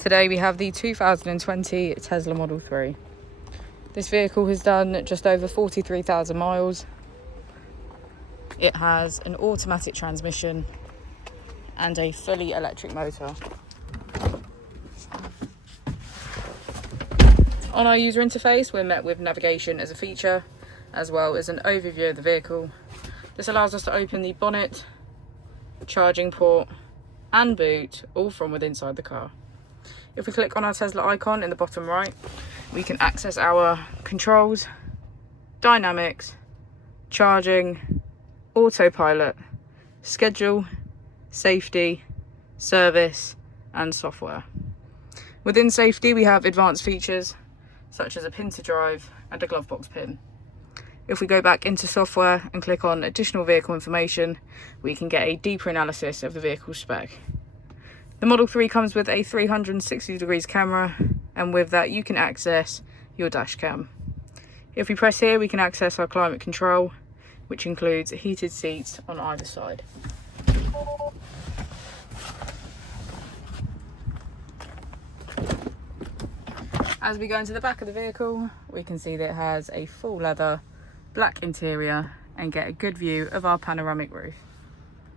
Today we have the 2020 Tesla Model 3. This vehicle has done just over 43,000 miles. It has an automatic transmission and a fully electric motor. On our user interface, we're met with navigation as a feature, as well as an overview of the vehicle. This allows us to open the bonnet, charging port and boot, all from within inside the car. If we click on our Tesla icon in the bottom right, we can access our controls, dynamics, charging, autopilot, schedule, safety, service and software. Within safety we have advanced features such as a pin to drive and a glove box pin. If we go back into software and click on additional vehicle information, we can get a deeper analysis of the vehicle spec. The Model 3 comes with a 360 degrees camera, and with that you can access your dash cam. If we press here, we can access our climate control, which includes heated seats on either side. As we go into the back of the vehicle, we can see that it has a full leather black interior and get a good view of our panoramic roof.